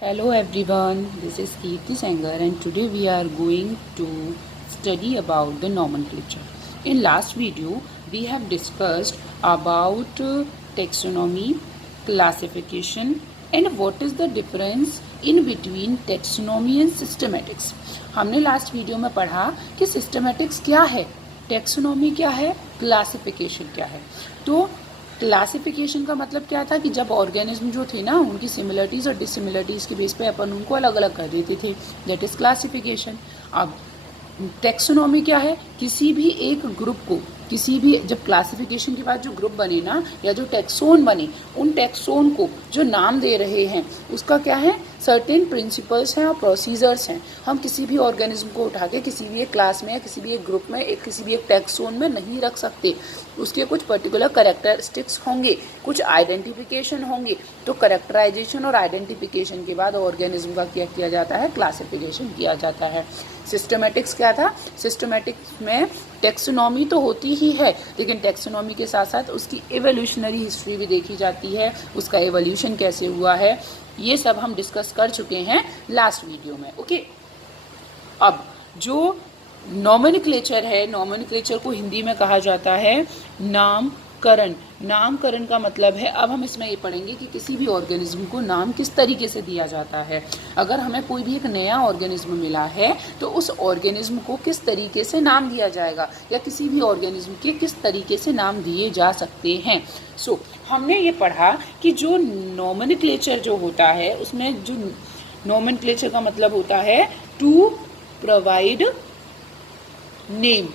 Hello everyone, this is Kirti Sanger and today we are going to study about the nomenclature. In last video, we have discussed about taxonomy, classification and what is the difference in between taxonomy and systematics. हमने last video में पढ़ा कि systematics क्या है, taxonomy क्या है, classification क्या है. तो क्लासिफिकेशन का मतलब क्या था कि जब ऑर्गेनिज्म जो थे ना उनकी सिमिलरिटीज़ और डिसिमिलरिटीज़ के बेस पे अपन उनको अलग अलग कर देते थे, दैट इज़ क्लासिफिकेशन. अब टैक्सोनॉमी क्या है, किसी भी एक ग्रुप को, किसी भी जब क्लासिफिकेशन के बाद जो ग्रुप बने ना या जो टैक्सोन बने, उन टैक्सोन को जो नाम दे रहे हैं उसका क्या है, सर्टेन प्रिंसिपल्स हैं और प्रोसीजर्स हैं. हम किसी भी ऑर्गेनिज्म को उठा के किसी भी एक क्लास में या किसी भी एक ग्रुप में किसी भी एक टैक्सोन में नहीं रख सकते. उसके कुछ पर्टिकुलर करेक्टरिस्टिक्स होंगे, कुछ आइडेंटिफिकेशन होंगे. तो करेक्टराइजेशन और आइडेंटिफिकेशन के बाद ऑर्गेनिज्म का क्या किया जाता है, क्लासिफिकेशन किया जाता है. सिस्टमेटिक्स क्या था, सिस्टमेटिक्स में टैक्सोनॉमी तो होती ही है लेकिन टैक्सोनॉमी के साथ साथ उसकी एवोल्यूशनरी हिस्ट्री भी देखी जाती है, उसका एवोल्यूशन कैसे हुआ है, ये सब हम डिस्कस कर चुके हैं लास्ट वीडियो में. ओके, अब जो नॉमेनक्लेचर है, नॉमेनक्लेचर को हिंदी में कहा जाता है नामकरण. नामकरण का मतलब है, अब हम इसमें ये पढ़ेंगे कि किसी भी ऑर्गेनिज्म को नाम किस तरीके से दिया जाता है. अगर हमें कोई भी एक नया ऑर्गेनिज्म मिला है तो उस ऑर्गेनिज्म को किस तरीके से नाम दिया जाएगा या किसी भी ऑर्गेनिज्म के किस तरीके से नाम दिए जा सकते हैं. सो हमने ये पढ़ा कि जो नॉमेनक्लेचर जो होता है उसमें जो नॉमेनक्लेचर का मतलब होता है to provide name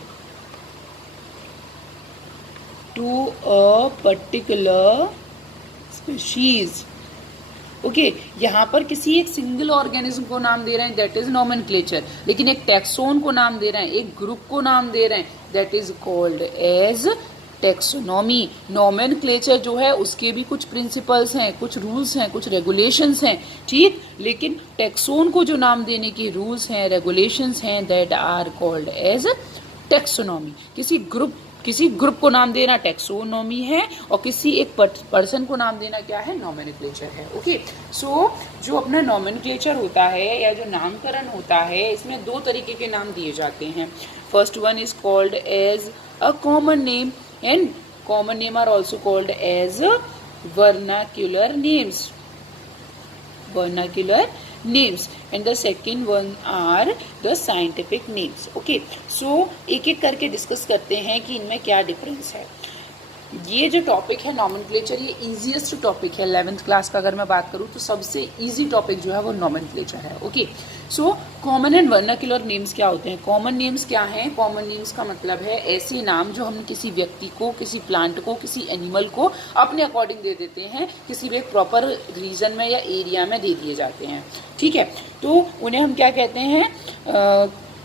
to a particular species. Okay, यहाँ पर किसी एक सिंगल ऑर्गेनिज्म को नाम दे रहे हैं, दैट इज नॉमेनक्लेचर. लेकिन एक टैक्सोन को नाम दे रहे हैं, एक ग्रुप को नाम दे रहे हैं, that is called as taxonomy. Nomenclature जो है उसके भी कुछ प्रिंसिपल्स हैं, कुछ रूल्स हैं, कुछ रेगुलेशंस हैं, ठीक. लेकिन टैक्सोन को जो नाम देने के रूल्स हैं, रेगुलेशंस हैं, that are called as taxonomy. किसी ग्रुप को नाम देना टैक्सोनॉमी है और किसी एक पर्सन को नाम देना क्या है, नॉमेनक्लेचर है. ओके, सो जो अपना नॉमेनक्लेचर होता है या जो नामकरण होता है, इसमें दो तरीके के नाम दिए जाते हैं. First one is called as a common name and common name are also called as vernacular names. vernacular names and the second one are the scientific names. Okay, so एक एक करके डिस्कस करते हैं कि इनमें क्या डिफरेंस है. ये जो टॉपिक है नॉमेनक्लेचर, ये इजीएस्ट टॉपिक है 11th क्लास का. अगर मैं बात करूँ तो सबसे इजी टॉपिक जो है वो नॉमेनक्लेचर है. Okay, so common and vernacular names क्या होते हैं. कॉमन नेम्स क्या हैं, कॉमन नेम्स का मतलब है ऐसे नाम जो हम किसी व्यक्ति को, किसी प्लांट को, किसी एनिमल को अपने अकॉर्डिंग दे देते हैं, किसी भी एक प्रॉपर रीजन में या एरिया में दे दिए जाते हैं. ठीक है, तो उन्हें हम क्या कहते हैं,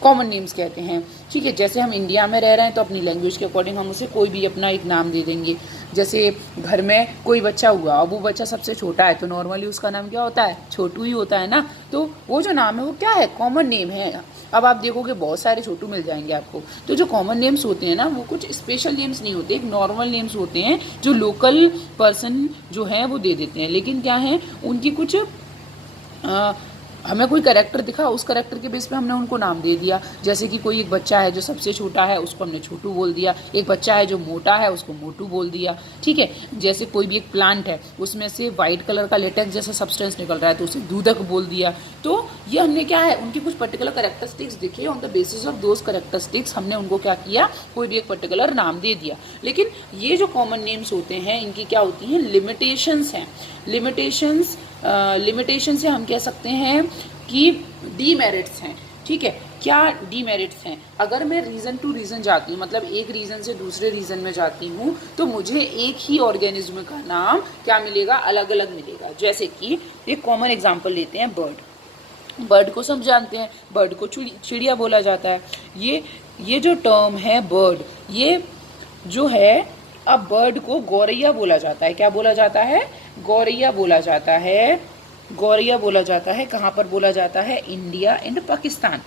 कॉमन नेम्स कहते हैं. ठीक है, जैसे हम इंडिया में रह रहे हैं तो अपनी लैंग्वेज के अकॉर्डिंग हम उसे कोई भी अपना एक नाम दे देंगे. जैसे घर में कोई बच्चा हुआ और वो बच्चा सबसे छोटा है तो नॉर्मली उसका नाम क्या होता है, छोटू ही होता है ना. तो वो जो नाम है वो क्या है, कॉमन नेम है. अब आप देखोगे बहुत सारे छोटू मिल जाएंगे आपको. तो जो कॉमन नेम्स होते हैं ना वो कुछ स्पेशल नेम्स नहीं होते, एक नॉर्मल नेम्स होते हैं जो लोकल पर्सन जो है वो दे देते हैं. लेकिन क्या है, उनकी कुछ हमें कोई कैरेक्टर दिखा, उस कैरेक्टर के बेस पे हमने उनको नाम दे दिया. जैसे कि कोई एक बच्चा है जो सबसे छोटा है उसको हमने छोटू बोल दिया, एक बच्चा है जो मोटा है उसको मोटू बोल दिया. ठीक है, जैसे कोई भी एक प्लांट है उसमें से वाइट कलर का लेटेक्स जैसा सब्सटेंस निकल रहा है तो उसे दूधक बोल दिया. तो ये हमने क्या है, उनकी कुछ पर्टिकुलर कैरेक्टरिस्टिक्स दिखे, on the basis of those characteristics हमने उनको क्या किया, कोई भी एक पर्टिकुलर नाम दे दिया. लेकिन ये जो कॉमन नेम्स होते हैं इनकी क्या होती हैं, लिमिटेशंस हैं. लिमिटेशन से हम कह सकते हैं कि डीमेरिट्स हैं. ठीक है, क्या डीमेरिट्स हैं, अगर मैं रीजन टू रीजन जाती हूँ, मतलब एक रीजन से दूसरे रीजन में जाती हूँ तो मुझे एक ही ऑर्गेनिज्म का नाम क्या मिलेगा, अलग अलग मिलेगा. जैसे कि एक कॉमन एग्जांपल लेते हैं, बर्ड को सब जानते हैं, बर्ड को चिड़िया बोला जाता है. ये जो टर्म है बर्ड, ये जो है, अब बर्ड को गौरैया बोला जाता है. क्या बोला जाता है, गौरैया बोला जाता है. गौरैया बोला जाता है कहाँ पर बोला जाता है, India and Pakistan.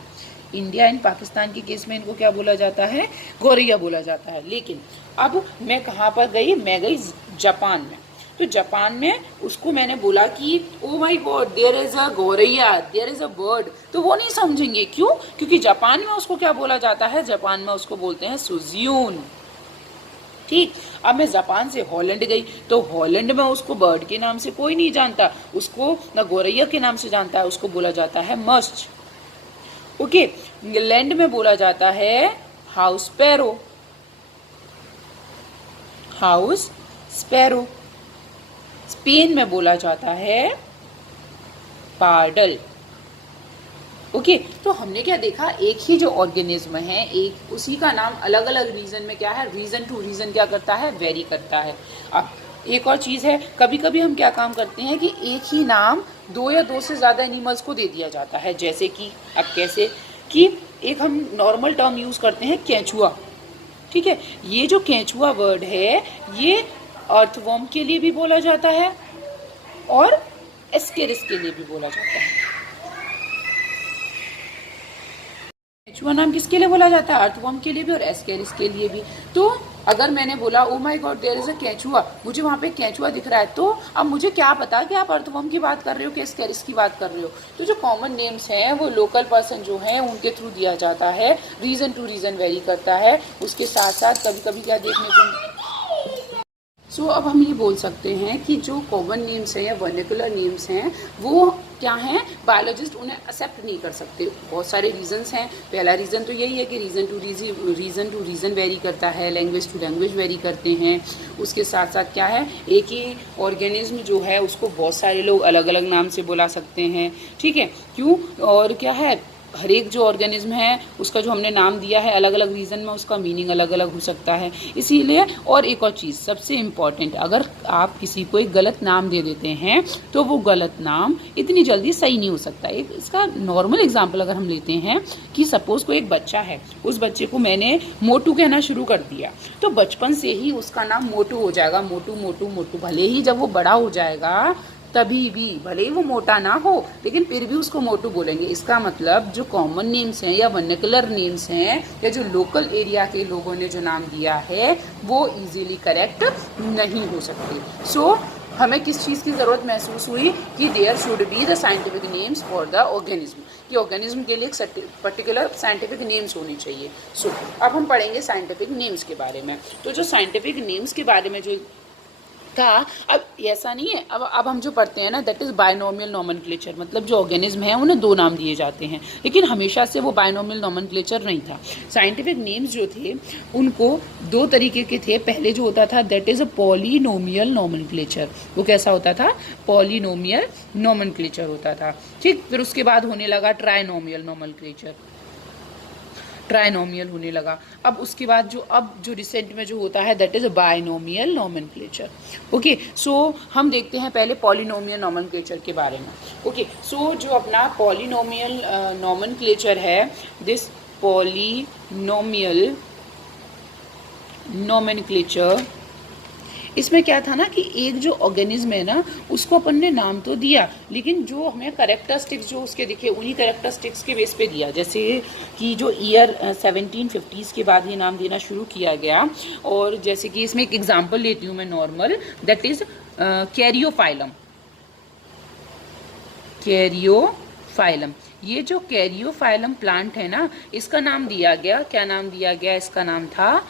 India and Pakistan के केस में इनको क्या बोला जाता है, गौरैया बोला जाता है. लेकिन अब मैं कहाँ पर गई, मैं गई जापान में. तो जापान में उसको मैंने बोला कि oh my god there is a gauraiya, there is a bird, तो वो नहीं समझेंगे। क्यों? क्योंकि जापान में उसको क्या बोला जाता है? जापान में उसको बोलते हैं सुजियून। ठीक, अब मैं जापान से हॉलैंड गई तो हॉलैंड में उसको बर्ड के नाम से कोई नहीं जानता, उसको ना गौरैया के नाम से जानता है, उसको बोला जाता है मस्ट। ओके, इंग्लैंड में बोला जाता है house sparrow, house sparrow. Spain में बोला जाता है पार्डल। ओके, तो हमने क्या देखा, एक ही जो ऑर्गेनिज्म है, एक उसी का नाम अलग अलग रीजन में क्या है, रीजन टू रीजन क्या करता है, वेरी करता है। अब एक और चीज़ है, कभी कभी हम क्या काम करते हैं कि एक ही नाम दो या दो से ज़्यादा एनिमल्स को दे दिया जाता है। जैसे कि अब कैसे कि एक हम नॉर्मल टर्म यूज़ करते हैं केंचुआ। ठीक है, ये जो केंचुआ वर्ड है ये अर्थवॉर्म के लिए भी बोला जाता है और एस्केरिस के लिए भी बोला जाता है। केंचुआ नाम किसके लिए बोला जाता है? अर्थवॉर्म के लिए भी और एस्केरिस के लिए भी। तो अगर मैंने बोला oh my god there is a kenchua, मुझे वहाँ पे केंचुआ दिख रहा है, तो अब मुझे क्या पता कि आप अर्थवॉर्म की बात कर रहे हो कि एस्केरिस की बात कर रहे हो। तो जो कॉमन नेम्स हैं वो लोकल पर्सन जो है उनके थ्रू दिया जाता है, रीजन टू रीजन वेरी करता है। उसके साथ साथ कभी कभी क्या देखने को अब हम ये बोल सकते हैं कि जो कॉमन नेम्स हैं या वर्निकुलर नेम्स हैं वो क्या हैं, बायोलॉजिस्ट उन्हें एक्सेप्ट नहीं कर सकते। बहुत सारे रीजंस हैं। पहला रीज़न तो यही है कि रीज़न टू रीज़न वेरी करता है, लैंग्वेज टू लैंग्वेज वेरी करते हैं। उसके साथ साथ क्या है, एक ही ऑर्गेनिज्म जो है उसको बहुत सारे लोग अलग अलग नाम से बुला सकते हैं। ठीक है, क्यों? और क्या है, हर एक जो ऑर्गेनिज्म है उसका जो हमने नाम दिया है अलग अलग रीज़न में उसका मीनिंग अलग अलग हो सकता है, इसीलिए। और एक और चीज़ सबसे इम्पॉर्टेंट, अगर आप किसी को एक गलत नाम दे देते हैं तो वो गलत नाम इतनी जल्दी सही नहीं हो सकता। एक इसका नॉर्मल एग्जांपल अगर हम लेते हैं कि सपोज़ कोई एक बच्चा है, उस बच्चे को मैंने मोटू कहना शुरू कर दिया तो बचपन से ही उसका नाम मोटू हो जाएगा, मोटू मोटू मोटू। भले ही जब वो बड़ा हो जाएगा तभी भी, भले ही वो मोटा ना हो लेकिन फिर भी उसको मोटू बोलेंगे। इसका मतलब जो कॉमन नेम्स हैं या वर्निकुलर नेम्स हैं या जो लोकल एरिया के लोगों ने जो नाम दिया है वो इजीली करेक्ट नहीं हो सकते। हमें किस चीज़ की ज़रूरत महसूस हुई कि there should be the scientific names for the organism, कि ऑर्गेनिज्म के लिए एक पर्टिकुलर साइंटिफिक नेम्स होनी चाहिए। अब हम पढ़ेंगे साइंटिफिक नेम्स के बारे में। तो जो साइंटिफिक नेम्स के बारे में जो का, अब ऐसा नहीं है, अब हम जो पढ़ते हैं ना दैट इज़ बायनोमियल नॉमेनक्लेचर, मतलब जो ऑर्गेनिज्म है उन्हें दो नाम दिए जाते हैं, लेकिन हमेशा से वो बायनोमियल नॉमेनक्लेचर नहीं था। साइंटिफिक नेम्स जो थे उनको दो तरीके के थे। पहले जो होता था that is a polynomial nomenclature, वो कैसा होता था, पॉलिनोमियल नॉमेनक्लेचर होता था। ठीक, फिर उसके बाद होने लगा ट्राइनोमियल नॉमेनक्लेचर, ट्राइनोमियल होने लगा। अब उसके बाद जो रिसेंट में जो होता है that is binomial nomenclature. Okay, हम देखते हैं पहले पॉलिनोमियल नॉमेनक्लेचर के बारे में। ओके, जो अपना पॉलिनोमियल नॉमेनक्लेचर है, दिस पॉलिनोमियल नॉमेनक्लेचर, इसमें क्या था ना कि एक जो ऑर्गेनिज्म है ना उसको अपन ने नाम तो दिया, लेकिन जो हमें करेक्टरिस्टिक्स जो उसके दिखे उन्हीं करेक्टरिस्टिक्स के बेस पे दिया। जैसे कि जो ईयर 1750s के बाद ये नाम देना शुरू किया गया, और जैसे कि इसमें एक एग्जांपल लेती हूँ मैं नॉर्मल, दैट इज कैरियोफाइलम। कैरियोफाइलम, ये जो कैरियोफाइलम प्लांट है ना इसका नाम दिया गया, क्या नाम दिया गया, इसका नाम था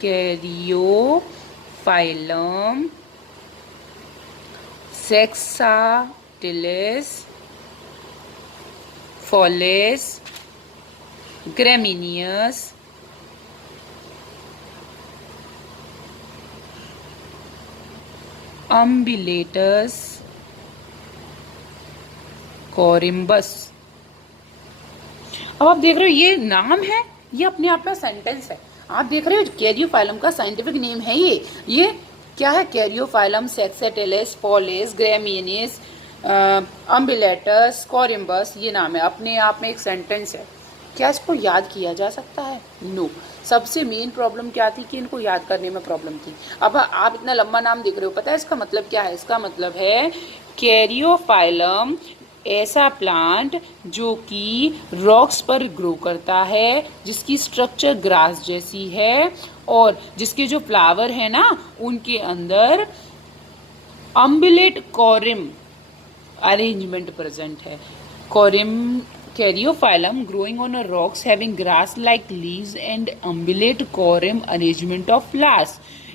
कैरियोफाइलम सेक्साटिलिस फॉलेस ग्रेमिनियस अम्बिलेटस कोरिम्बस। अब आप देख रहे हो ये नाम है, ये अपने आप में सेंटेंस है। आप देख रहे हो कैरियोफाइलम का साइंटिफिक नेम है ये क्या है, कैरियोफाइलम सेक्साटिलिस फॉलेस ग्रेमिनियस अम्बिलेटस कोरिम्बस, ये नाम है, अपने आप में एक सेंटेंस है। क्या इसको याद किया जा सकता है? नो। सबसे मेन प्रॉब्लम क्या थी कि इनको याद करने में प्रॉब्लम थी। अब आप इतना लंबा नाम देख रहे हो, पता है इसका मतलब क्या है? इसका मतलब है कैरियोफाइलम ऐसा प्लांट जो कि रॉक्स पर ग्रो करता है, जिसकी स्ट्रक्चर ग्रास जैसी है और जिसके जो फ्लावर है ना उनके अंदर अम्बुलेट कॉरिम अरेंजमेंट प्रेजेंट है। कॉरिम caryophyllum growing on a rocks having grass like leaves and umbellate corim arrangement of flowers.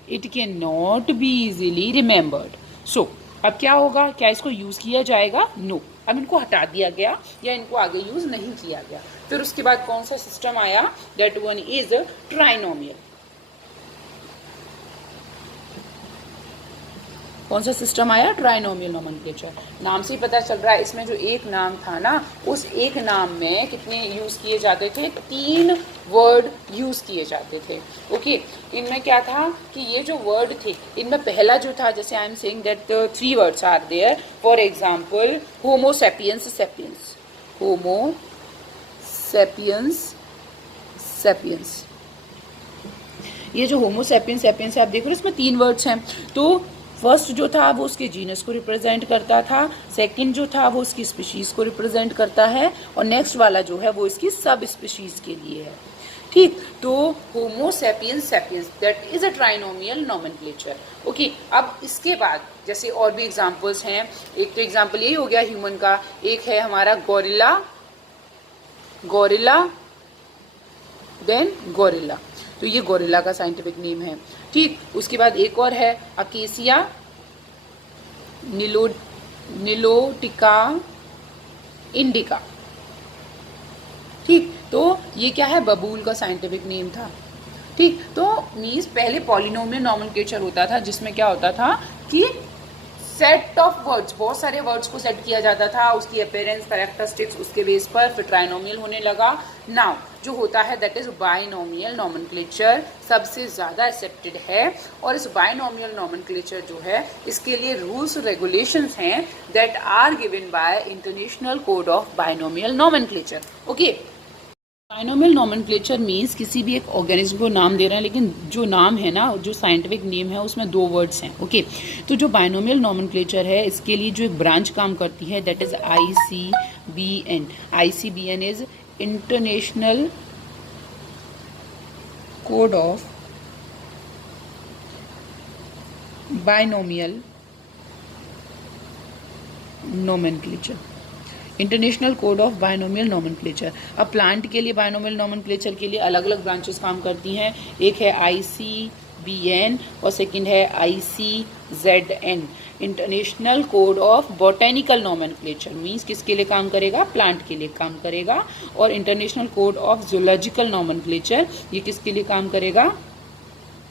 It cannot be easily remembered. So अब क्या होगा, क्या इसको यूज किया जाएगा? नो अब इनको हटा दिया गया या इनको आगे यूज नहीं किया गया। फिर उसके बाद कौन सा सिस्टम आया? That one is trinomial. कौन सा सिस्टम आया? Trinomial nomenclature. नाम से ही पता चल रहा है इसमें जो एक नाम था ना, उस एक नाम में कितने यूज किए जाते थे? 3 वर्ड यूज किए जाते थे। ओके इनमें क्या था कि ये जो वर्ड थे इनमें पहला जो था, जैसे I am saying that 3 words are there. For example homo sapiens sapiens, homo sapiens sapiens. ये जो होमो सेपियंस सेपियंस आप देख रहे हो इसमें 3 वर्ड्स हैं। तो फर्स्ट जो था वो उसके जीनस को रिप्रेजेंट करता था, सेकंड जो था वो उसकी स्पीशीज को रिप्रेजेंट करता है, और नेक्स्ट वाला जो है वो इसकी सब स्पीशीज के लिए है। ठीक, तो homo sapiens sapiens that is a trinomial nomenclature. Okay अब इसके बाद जैसे और भी एग्जांपल्स हैं। एक तो एग्जांपल यही हो गया ह्यूमन का, एक है हमारा गोरिल्ला, गोरिल्ला देन गोरिल्ला, तो ये गोरिल्ला का साइंटिफिक नेम है। ठीक, उसके बाद एक और है अकेसिया निलोटिका इंडिका। ठीक, तो ये क्या है? बबूल का साइंटिफिक नेम था। ठीक, तो मीन्स पहले पॉलिनोमियल नोमेनक्लेचर होता था जिसमें क्या होता था कि सेट ऑफ वर्ड्स, बहुत सारे वर्ड्स को सेट किया जाता था, उसकी अपीयरेंस कैरेक्टरिस्टिक्स उसके बेस पर, फिर ट्राइनोमियल होने लगा। नाउ जो होता है दैट इज बाइनोमियल नोमेनक्लेचर सबसे ज़्यादा एक्सेप्टेड है, और इस बाइनोमियल नोमेनक्लेचर जो है इसके लिए रूल्स रेगुलेशंस हैं that are given by international code of binomial nomenclature. Okay binomial nomenclature means किसी भी एक ऑर्गेनिज्म को नाम दे रहे हैं, लेकिन जो नाम है ना, जो साइंटिफिक नेम है उसमें 2 वर्ड्स हैं। ओके तो जो बाइनोमियल नोमेनक्लेचर है इसके लिए जो एक ब्रांच काम करती है that is ICBN। ICBN is international code of binomial nomenclature, international code of binomial nomenclature. अब प्लांट के लिए बाइनोमियल नोमेनक्लेचर के लिए अलग अलग ब्रांचेस काम करती हैं। एक है ICBN और सेकंड है ICZN, international code of botanical nomenclature. Means किसके लिए काम करेगा? प्लांट के लिए काम करेगा। और international code of zoological nomenclature, ये किसके लिए काम करेगा?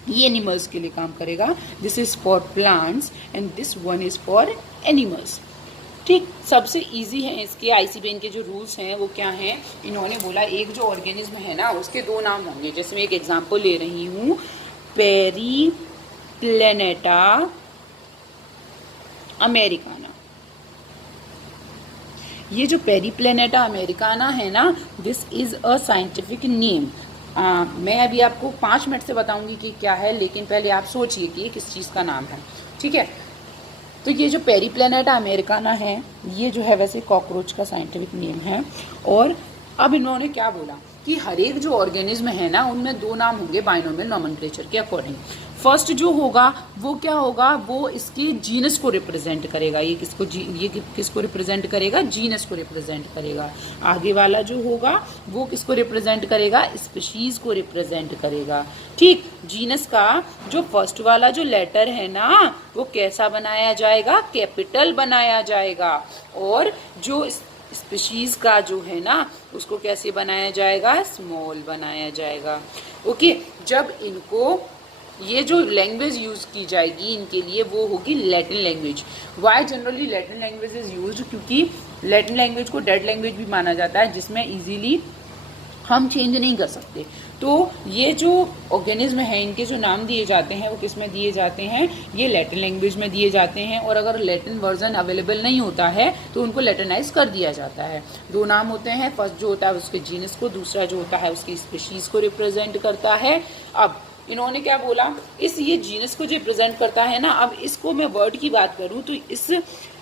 ये एनिमल्स के लिए काम करेगा। This is for plants and this one is for animals. ठीक, सबसे इजी है इसके ICBN के जो रूल्स हैं वो क्या हैं? इन्होंने बोला एक जो ऑर्गेनिज्म है ना उसके 2 नाम होंगे। जैसे मैं एक एग्जांपल ले रही हूँ, पेरीप्लेनेटा अमेरिकाना। ये जो पेरीप्लेनेटा अमेरिकाना है ना, this is a scientific name. मैं अभी आपको 5 मिनट से बताऊंगी कि क्या है, लेकिन पहले आप सोचिए कि ये किस चीज़ का नाम है। ठीक है, तो ये जो पेरीप्लेनेटा अमेरिकाना है ये जो है वैसे कॉकरोच का साइंटिफिक नेम है। और अब इन्होंने क्या बोला कि हर एक जो ऑर्गेनिज्म है ना उनमें 2 नाम होंगे बाइनोमियल नोमेनक्लेचर के अकॉर्डिंग। फर्स्ट जो होगा वो क्या होगा? वो इसके जीनस को रिप्रेजेंट करेगा। ये किसको रिप्रेजेंट करेगा? जीनस को रिप्रेजेंट करेगा। आगे वाला जो होगा वो किसको रिप्रेजेंट करेगा? स्पीशीज को रिप्रेजेंट करेगा। ठीक, जीनस का जो फर्स्ट वाला जो लेटर है ना वो कैसा बनाया जाएगा? कैपिटल बनाया जाएगा। और जो स्पीशीज का जो है ना उसको कैसे बनाया जाएगा? स्मॉल बनाया जाएगा। ओके, जब इनको ये जो लैंग्वेज यूज की जाएगी इनके लिए वो होगी Latin language. Why generally Latin language is used? क्योंकि लैटिन लैंग्वेज को डेड लैंग्वेज भी माना जाता है जिसमें इजीली हम चेंज नहीं कर सकते। तो ये जो ऑर्गेनिज्म है इनके जो नाम दिए जाते हैं वो किस में दिए जाते हैं? ये लैटिन लैंग्वेज में दिए जाते हैं। और अगर लैटिन वर्जन अवेलेबल नहीं होता है तो उनको लैटिनाइज कर दिया जाता है। 2 नाम होते हैं, फर्स्ट जो होता है उसके जीनस को, दूसरा जो होता है उसकी स्पीशीज को रिप्रेजेंट करता है। अब इन्होंने क्या बोला? ये जीनस को जो रिप्रेजेंट करता है ना, अब इसको मैं वर्ड की बात करूं तो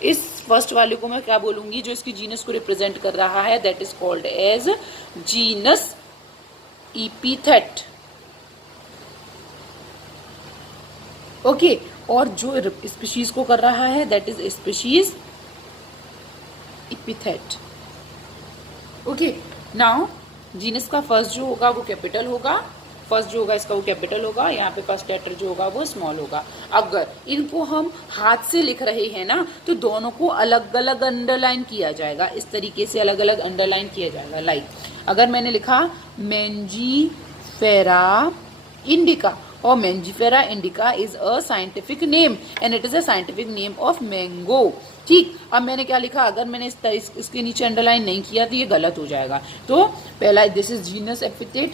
इस फर्स्ट वाले को मैं क्या बोलूंगी? जो इसकी जीनस को रिप्रेजेंट कर रहा है that is called as genus epithet. Okay, और जो स्पीशीज को कर रहा है that is species epithet. Okay, now genus का फर्स्ट जो होगा वो कैपिटल होगा, फर्स्ट जो होगा इसका वो कैपिटल होगा, यहाँ पे फर्स्ट लेटर जो होगा वो स्मॉल होगा। अगर इनको हम हाथ से लिख रहे हैं ना तो दोनों को अलग अलग अंडरलाइन किया जाएगा, इस तरीके से अलग अलग अंडरलाइन किया जाएगा। लाइक अगर मैंने लिखा मेंजीफेरा इंडिका, और Mangifera indica is a scientific name and it is a scientific name of mango. ठीक, अब मैंने क्या लिखा, अगर मैंने इसके नीचे अंडरलाइन नहीं किया तो ये गलत हो जाएगा। तो पहला this is genus epithet,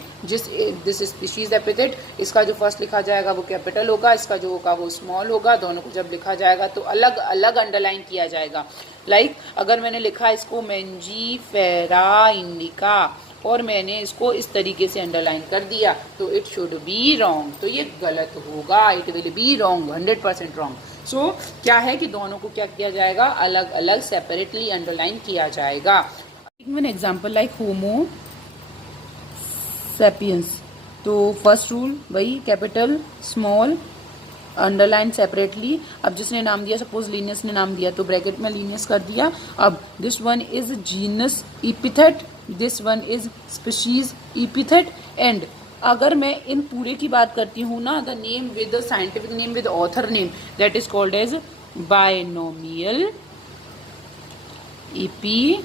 this species epithet, इसका जो फर्स्ट लिखा जाएगा वो कैपिटल होगा, इसका जो होगा वो स्मॉल होगा। दोनों को जब लिखा जाएगा तो अलग अलग अंडरलाइन किया जाएगा। लाइक अगर मैंने लिखा इसको मेंजीफेरा इंडिका और मैंने इसको इस तरीके से अंडरलाइन कर दिया तो इट शुड बी रॉन्ग, तो ये गलत होगा, it will be wrong, 100% wrong. So क्या है कि दोनों को क्या किया जाएगा, अलग अलग सेपरेटली अंडरलाइन किया जाएगा। वन एग्जाम्पल लाइक होमो सेपियंस, तो फर्स्ट रूल वही कैपिटल स्मॉल अंडरलाइन सेपरेटली। अब जिसने नाम दिया, सपोज लीनियस ने नाम दिया तो ब्रैकेट में लीनियस कर दिया। अब this one is genus epithet, this one is species epithet. And अगर मैं इन पूरे की बात करती हूँ ना, the name with scientific name with author name that is called as binomial epithet.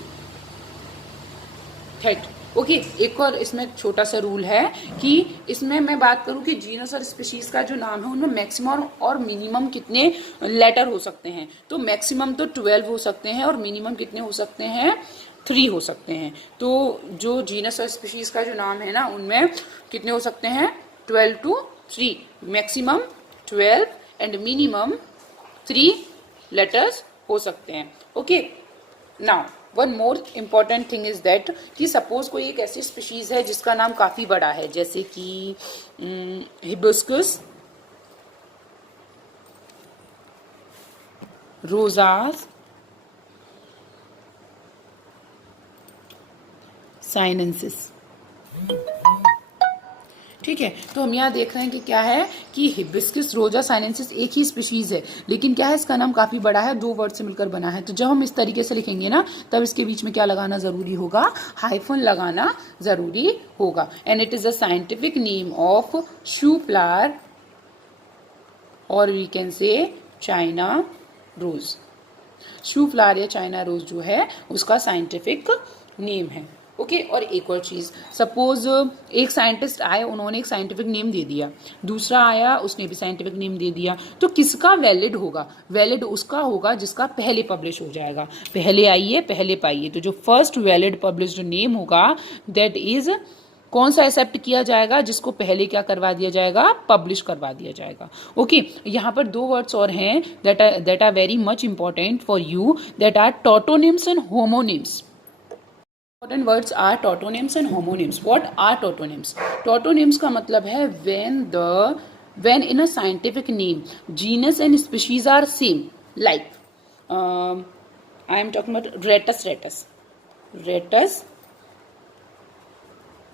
Okay, एक और इसमें छोटा सा रूल है कि इसमें मैं बात करूं कि जीनस और स्पीशीज का जो नाम है उनमें मैक्सिमम और मिनिमम कितने लेटर हो सकते हैं। तो मैक्सिमम तो 12 हो सकते हैं और मिनिमम कितने हो सकते हैं, 3 हो सकते हैं। तो जो जीनस और स्पीशीज का जो नाम है ना उनमें कितने हो सकते हैं, 12 to 3, maximum 12 and minimum 3 letters हो सकते हैं। Okay, now one more important thing is that कि सपोज कोई एक ऐसी स्पीशीज है जिसका नाम काफी बड़ा है, जैसे कि हिबिस्कस, रोजास साइनेंसिस। ठीक है, तो हम यहाँ देख रहे हैं कि क्या है कि हिबिस्कस रोजा साइनेंसिस एक ही स्पीशीज है, लेकिन क्या है इसका नाम काफी बड़ा है, 2 वर्ड से मिलकर बना है। तो जब हम इस तरीके से लिखेंगे ना तब इसके बीच में क्या लगाना जरूरी होगा, हाइफन लगाना जरूरी होगा। And it is a scientific name of shoe flower और we can say China rose. Shoe flower या चाइना रोज जो है उसका साइंटिफिक नेम है। ओके, और एक और चीज, सपोज एक साइंटिस्ट आए, उन्होंने एक साइंटिफिक नेम दे दिया, दूसरा आया उसने भी साइंटिफिक नेम दे दिया, तो किसका वैलिड होगा, वैलिड उसका होगा जिसका पहले पब्लिश हो जाएगा। पहले आइए पहले पाइए, तो जो फर्स्ट वैलिड पब्लिश्ड नेम होगा दैट इज कौन सा एक्सेप्ट किया जाएगा, जिसको पहले क्या करवा दिया जाएगा, पब्लिश करवा दिया जाएगा। ओके, यहाँ पर 2 वर्ड्स और हैं that are very much important for you, that are tautonyms and homonyms. Important words are tautonyms and homonyms. What are tautonyms? Tautonyms का मतलब है when in a scientific name genus and species are same. Like I am talking about Rattus.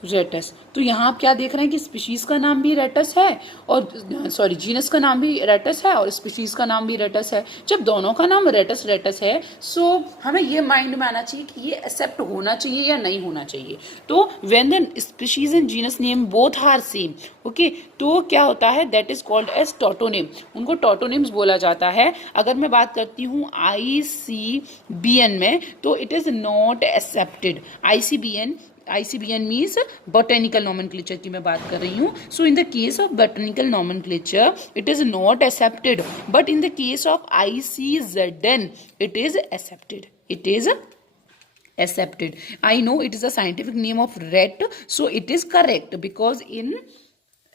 Rattus, तो यहाँ आप क्या देख रहे हैं कि स्पीशीज का नाम भी रेटस है और सॉरी जीनस का नाम भी रेटस है और स्पीशीज का नाम भी रेटस है। जब दोनों का नाम रेटस है सो हमें ये माइंड में आना चाहिए कि ये एक्सेप्ट होना चाहिए या नहीं होना चाहिए। तो when the species and genus name both are same, okay, तो क्या होता है, that is called as tautonym, उनको टॉटोनिम्स बोला जाता है। अगर मैं बात करती हूँ ICBN में तो it is not accepted. ICBN means botanical nomenclature की मैं बात कर रही हूँ। So in the case of botanical nomenclature it is not accepted, but in the case of ICZN it is accepted. It is accepted. I know it is a scientific name of rat, so it is correct because in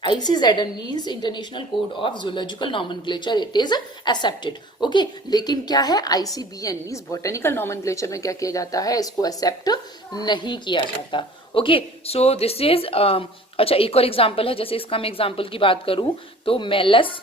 ICZN means International Code of Zoological Nomenclature, it is accepted. Okay, लेकिन क्या है ICBN means Botanical Nomenclature में क्या किया जाता है, इसको accept नहीं किया जाता। ओके, सो दिस इज अच्छा, एक और एग्जाम्पल है, जैसे इसका मैं एग्जाम्पल की बात करूं तो Malus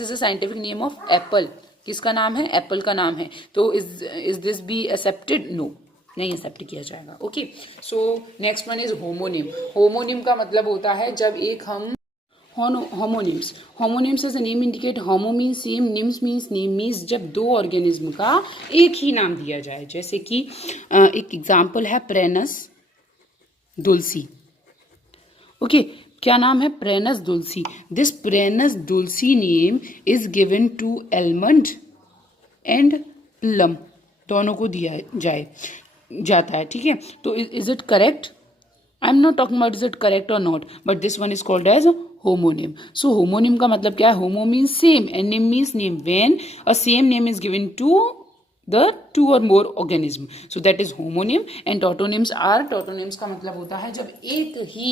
is a scientific name of apple. किसका नाम है, एप्पल का नाम है। तो is this be accepted, no, नहीं एक्सेप्ट किया जाएगा। Okay, so next one is homonym. Homonym का मतलब होता है जब एक हम homonyms. Homonyms as a name indicate. Homo means same, nyms means name means जब दो ऑर्गेनिज्म का एक ही नाम दिया जाए. जैसे कि एक एग्जाम्पल है प्रेनस दुलसी. ओके, क्या नाम है? Prunus dulcis. This Prunus dulcis name is given to almond and plum, दोनों को दिया जाता है. ठीक है, तो is it correct? I am not talking about is it correct और not, but this one is called as homonym. So homonym का मतलब क्या है? Homo means same and nym means name. When a same name is given to the two or more organism, so that is homonym. and tautonyms are, tautonyms का मतलब होता है जब एक ही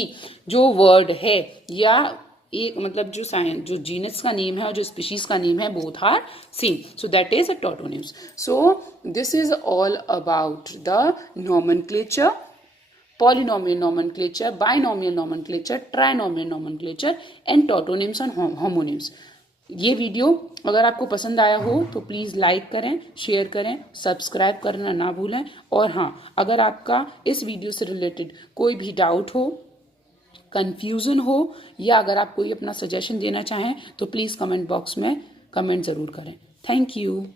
जो वर्ड है या एक मतलब जो जीनस का नेम है और जो स्पीशीज का नेम है both are same, so that is a tautonyms. so this is all about the nomenclature, polynomial nomenclature, binomial nomenclature, trinomial nomenclature and tautonyms and homonyms. ये वीडियो अगर आपको पसंद आया हो तो प्लीज़ लाइक करें, शेयर करें, सब्सक्राइब करना ना भूलें. और हाँ, अगर आपका इस वीडियो से रिलेटेड कोई भी डाउट हो, कन्फ्यूज़न हो या अगर आप कोई अपना सजेशन देना चाहें तो प्लीज़ कमेंट बॉक्स में कमेंट ज़रूर करें. Thank you.